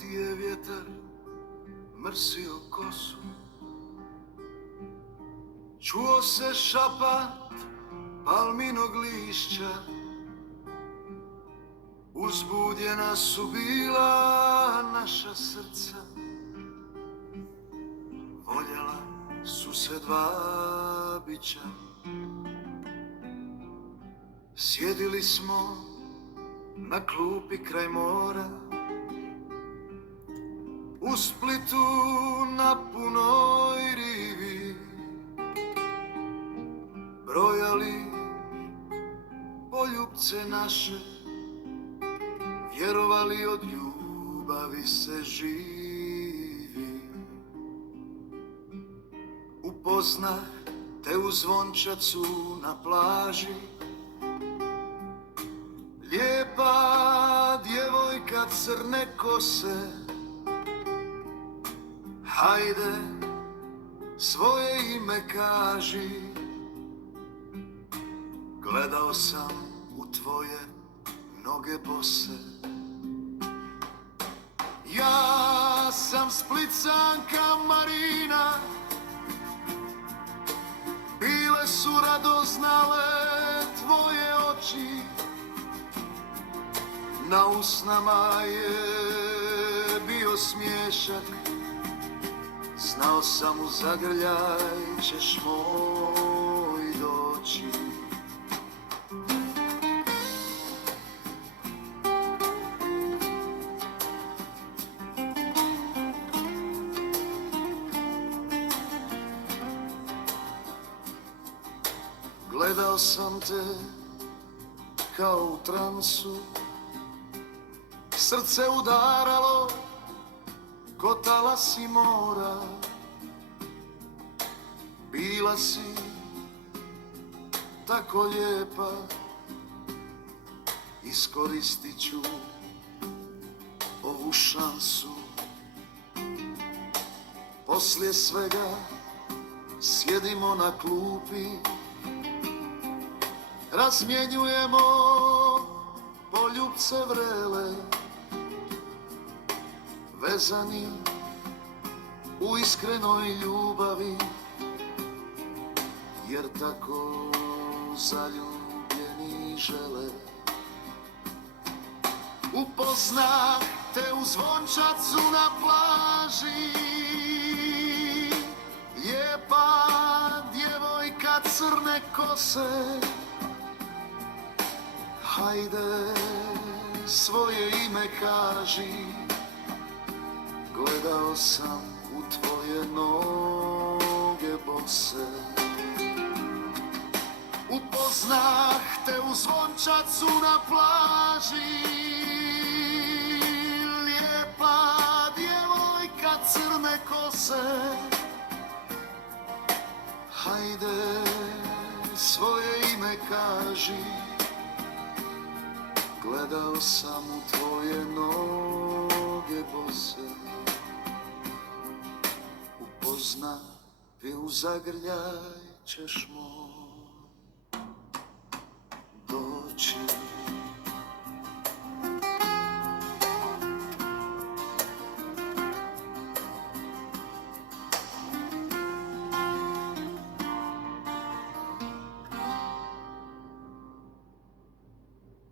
ti je vjetar mrsio kosu. Čuo se šapat palminog lišća, uzbudjena su bila naša srca. Voljela su se dva bića. Sjedili smo na klupi kraj mora, u Splitu na punoj rivi, brojali poljupce naše, vjerovali od ljubavi se živi. Upoznah te u zvončacu na plaži, lijepa djevojka crne kose. Hajde, svoje ime kaži, gledao sam u tvoje noge bose. Ja sam Splicanka Marina, bile su radoznale tvoje oči, na usnama je bio smiješak, znao sam u zagrljaj ćeš moj doći. Gledao sam te kao u transu, srce udaralo ko talasi mora. Bila si tako lijepa, iskoristit ću ovu šansu. Poslije svega sjedimo na klupi, razmjenjujemo poljupce vrele, vezani u iskrenoj ljubavi, jer tako zaljubljeni žele. Upoznah te u zvončacu na plaži, lijepa djevojka crne kose. Hajde, svoje ime kaži, gledao sam u tvoje noge bose. Upoznah te u zvončacu na plaži, lijepa djevojka crne kose. Hajde, svoje ime kaži, gledao sam u tvoje noge bose. Upoznah te u zagrljaj ćeš moj doći.